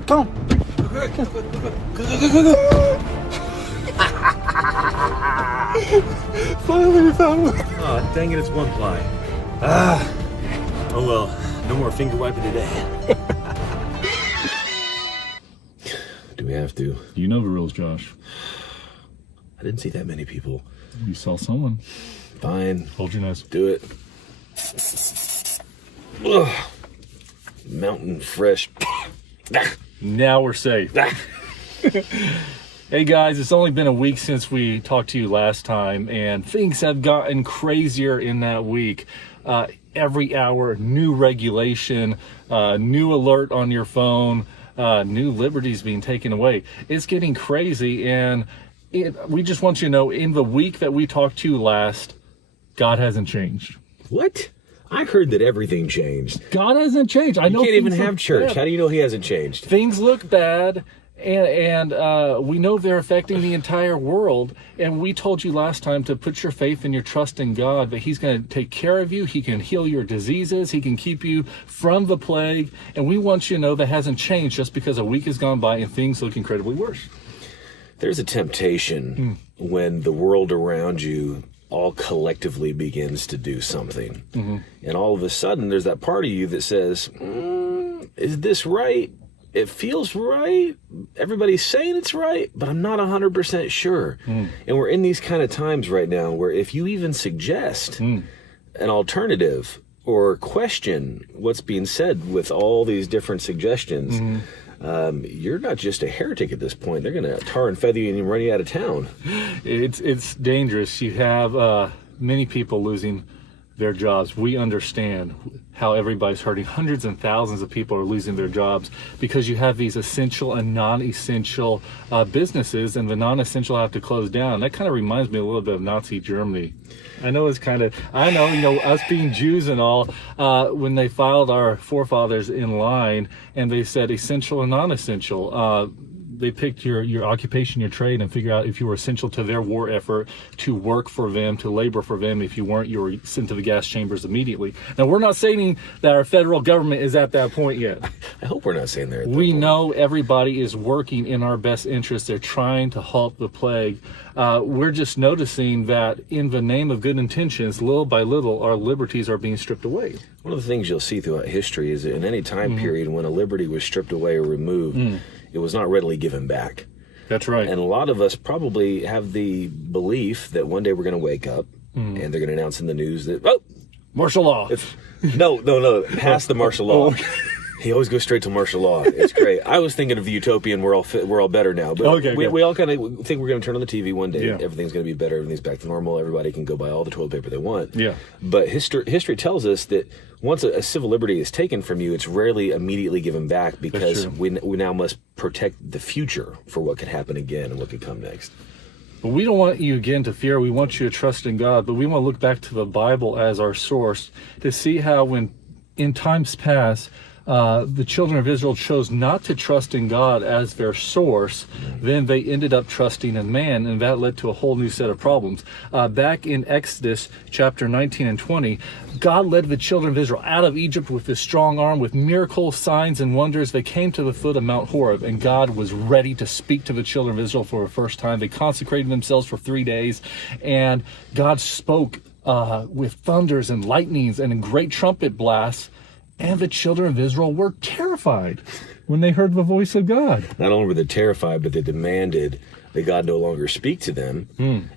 Come on. Finally, we found one. Oh, dang it, it's one ply. Oh well, no more finger wiping today. Do we have to? You know the rules, Josh. I didn't see that many people. You saw someone. Fine. Hold your nose. Do it. Ugh. Mountain fresh. Now we're safe. Hey guys, it's only been a week since we talked to you last time, and things have gotten crazier in that week. Every hour, new regulation, new alert on your phone, new liberties being taken away. It's getting crazy, and we just want you to know, in the week that we talked to you last, God hasn't changed. What? I heard that everything changed. God hasn't changed. I know. You can't even have look church. bad. How do you know he hasn't changed? Things look bad, and we know they're affecting the entire world. And we told you last time to put your faith and your trust in God, that he's going to take care of you. He can heal your diseases. He can keep you from the plague. And we want you to know that hasn't changed just because a week has gone by and things look incredibly worse. There's a temptation when the world around you all collectively begins to do something. And all of a sudden, there's that part of you that says, is this right? It feels right. Everybody's saying it's right, but I'm not 100% sure. And we're in these kind of times right now where if you even suggest an alternative or question what's being said with all these different suggestions, you're not just a heretic at this point. They're going to tar and feather you and run you out of town. It's dangerous. You have many people losing their jobs. We understand how everybody's hurting. Hundreds and thousands of people are losing their jobs because you have these essential and non-essential businesses, and the non-essential have to close down. That kind of reminds me a little bit of Nazi Germany. I know it's kind of, us being Jews and all, when they filed our forefathers in line and they said essential and non-essential, they picked your occupation, your trade, and figure out if you were essential to their war effort, to work for them, to labor for them. If you weren't, you were sent to the gas chambers immediately. Now, we're not saying that our federal government is at that point yet. I hope we're not saying there. We know everybody is working in our best interest. They're trying to halt the plague. We're just noticing that in the name of good intentions, little by little, our liberties are being stripped away. One of the things you'll see throughout history is that in any time period when a liberty was stripped away or removed, it was not readily given back. That's right. And a lot of us probably have the belief that one day we're going to wake up and they're going to announce in the news that, martial law. No, past the martial law. He always goes straight to martial law. It's great. I was thinking of the utopian, we're all better now. But we all kind of think we're going to turn on the TV one day. Yeah. Everything's going to be better. Everything's back to normal. Everybody can go buy all the toilet paper they want. Yeah. But history tells us that once a civil liberty is taken from you, it's rarely immediately given back because we now must protect the future for what could happen again and what could come next. But we don't want you again to fear. We want you to trust in God. But we want to look back to the Bible as our source to see how when in times past, the children of Israel chose not to trust in God as their source, then they ended up trusting in man, and that led to a whole new set of problems. Back in Exodus chapter 19 and 20, God led the children of Israel out of Egypt with his strong arm, with miracles, signs, and wonders. They came to the foot of Mount Horeb, and God was ready to speak to the children of Israel for the first time. They consecrated themselves for 3 days, and God spoke with thunders and lightnings and in great trumpet blasts. And the children of Israel were terrified when they heard the voice of God. Not only were they terrified, but they demanded that God no longer speak to them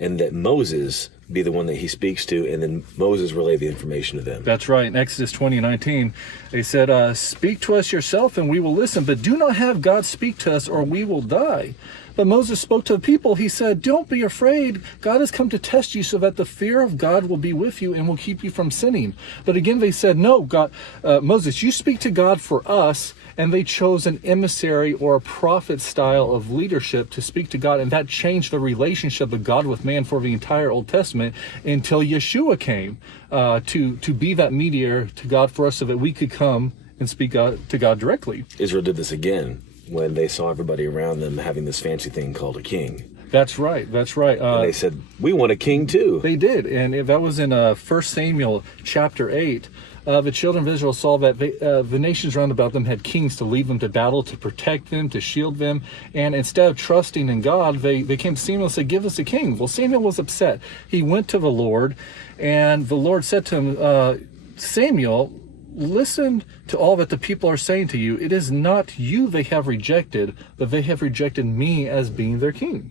and that Moses be the one that he speaks to, and then Moses relay the information to them. That's right. In Exodus 20:19, they said, speak to us yourself and we will listen, but do not have God speak to us or we will die. But Moses spoke to the people. He said, don't be afraid. God has come to test you so that the fear of God will be with you and will keep you from sinning. But again, they said, no, God, Moses, you speak to God for us. And they chose an emissary or a prophet style of leadership to speak to God. And that changed the relationship of God with man for the entire Old Testament until Yeshua came to be that mediator to God for us so that we could come and speak to God directly. Israel did this again when they saw everybody around them having this fancy thing called a king. That's right. That's right. And they said, we want a king too. They did, and that was in 1 Samuel chapter 8. The children of Israel saw that the nations round about them had kings to lead them to battle, to protect them, to shield them. And instead of trusting in God, they came to Samuel and said, give us a king. Well, Samuel was upset. He went to the Lord, and the Lord said to him, Samuel, listen to all that the people are saying to you. It is not you they have rejected, but they have rejected me as being their king.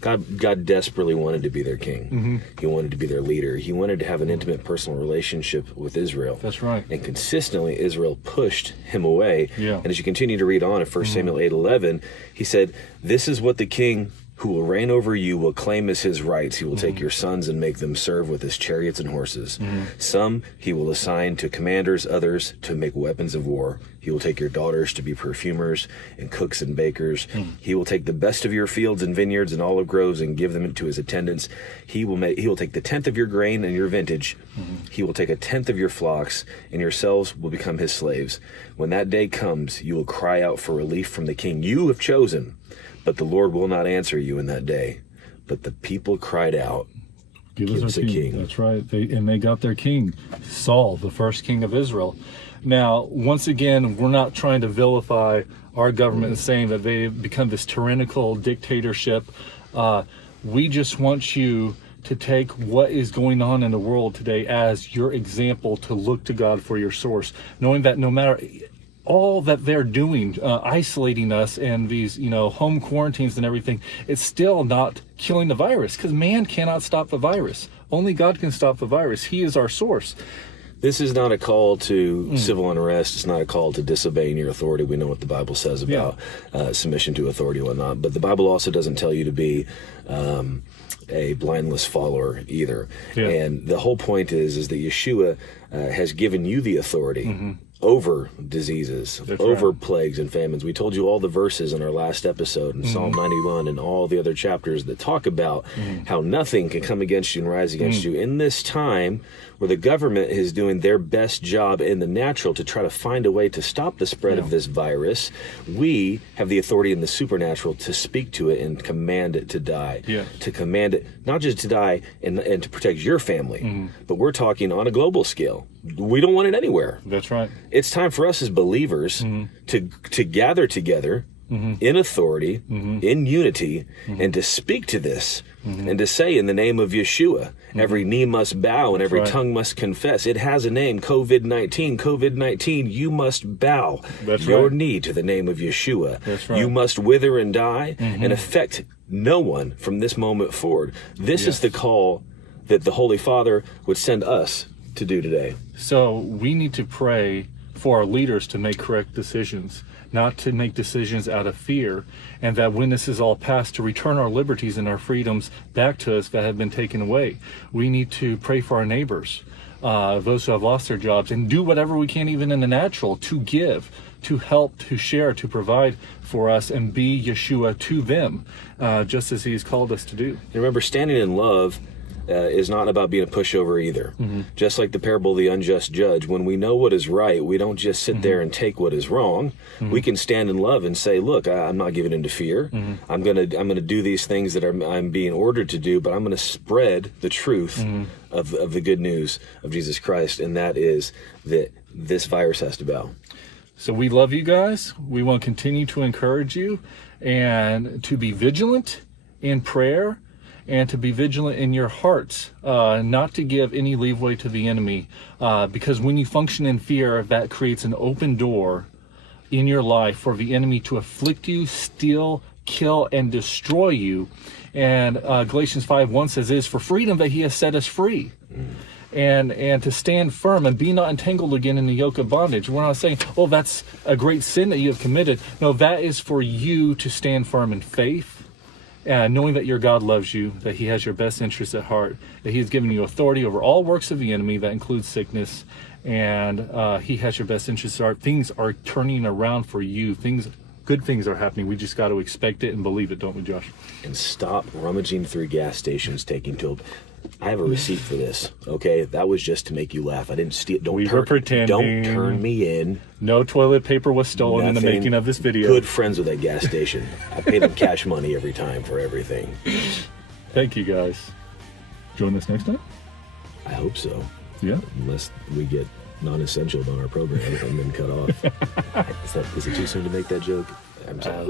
God desperately wanted to be their king. He wanted to be their leader. He wanted to have an intimate personal relationship with Israel. That's right. And consistently, Israel pushed him away. Yeah. And as you continue to read on in 1 Samuel 8:11, he said, this is what the king who will reign over you will claim as his rights. He will take your sons and make them serve with his chariots and horses. Some he will assign to commanders, others to make weapons of war. He will take your daughters to be perfumers and cooks and bakers. He will take the best of your fields and vineyards and olive groves and give them to his attendants. He will take the 10th of your grain and your vintage. He will take a 10th of your flocks, and yourselves will become his slaves. When that day comes, you will cry out for relief from the king you have chosen. But the Lord will not answer you in that day. But the people cried out, Give us a king. That's right. They got their king, Saul, the first king of Israel. Now, once again, we're not trying to vilify our government and saying that they've become this tyrannical dictatorship. We just want you to take what is going on in the world today as your example to look to God for your source, knowing that no matter all that they're doing, isolating us and these, home quarantines and everything, it's still not killing the virus, because man cannot stop the virus. Only God can stop the virus. He is our source. This is not a call to civil unrest. It's not a call to disobeying your authority. We know what the Bible says about submission to authority and whatnot. But the Bible also doesn't tell you to be a blindless follower either. Yeah. And the whole point is that Yeshua has given you the authority over diseases, over plagues and famines. We told you all the verses in our last episode in Psalm 91 and all the other chapters that talk about how nothing can come against you and rise against you in this time where the government is doing their best job in the natural to try to find a way to stop the spread of this virus. We have the authority in the supernatural to speak to it and command it to die, to command it not just to die and to protect your family, but we're talking on a global scale. We don't want it anywhere. That's right. It's time for us as believers to gather together in authority, in unity, and to speak to this and to say in the name of Yeshua, every knee must bow and every tongue must confess. It has a name, COVID-19. COVID-19, you must bow your knee to the name of Yeshua. That's right. You must wither and die and affect no one from this moment forward. This is the call that the Holy Father would send us to do today. So we need to pray for our leaders to make correct decisions, not to make decisions out of fear, and that when this is all past, to return our liberties and our freedoms back to us that have been taken away. We need to pray for our neighbors, those who have lost their jobs, and do whatever we can, even in the natural, to give, to help, to share, to provide for us, and be Yeshua to them, just as he's called us to do. Remember, standing in love is not about being a pushover either. Just like the parable of the unjust judge, when we know what is right, we don't just sit there and take what is wrong. We can stand in love and say, look, I'm not giving in to fear. I'm gonna do these things that I'm being ordered to do, but I'm gonna spread the truth of the good news of Jesus Christ, and that is that this virus has to bow. So we love you guys. We want to continue to encourage you and to be vigilant in prayer, and to be vigilant in your hearts, not to give any leeway to the enemy, because when you function in fear, that creates an open door in your life for the enemy to afflict you, steal, kill, and destroy you. And Galatians 5:1 says, it is for freedom that he has set us free. And to stand firm and be not entangled again in the yoke of bondage. We're not saying, oh, that's a great sin that you have committed. No, that is for you to stand firm in faith, knowing that your God loves you, that he has your best interests at heart, that he has given you authority over all works of the enemy, that includes sickness, and he has your best interests at heart. Things are turning around for you. Things good things are happening. We just got to expect it and believe it, don't we, Josh? And stop rummaging through gas stations taking till. I have a receipt for this. Okay, that was just to make you laugh. I didn't steal. We were pretending. Don't turn me in. No toilet paper was stolen in the Nothing. making of this video. Good friends with that gas station. I pay them cash money every time for everything. Thank you, guys. Join us next time. I hope so. Yeah. Unless we get non-essential on our program and then cut off. Is it too soon to make that joke? I'm sorry.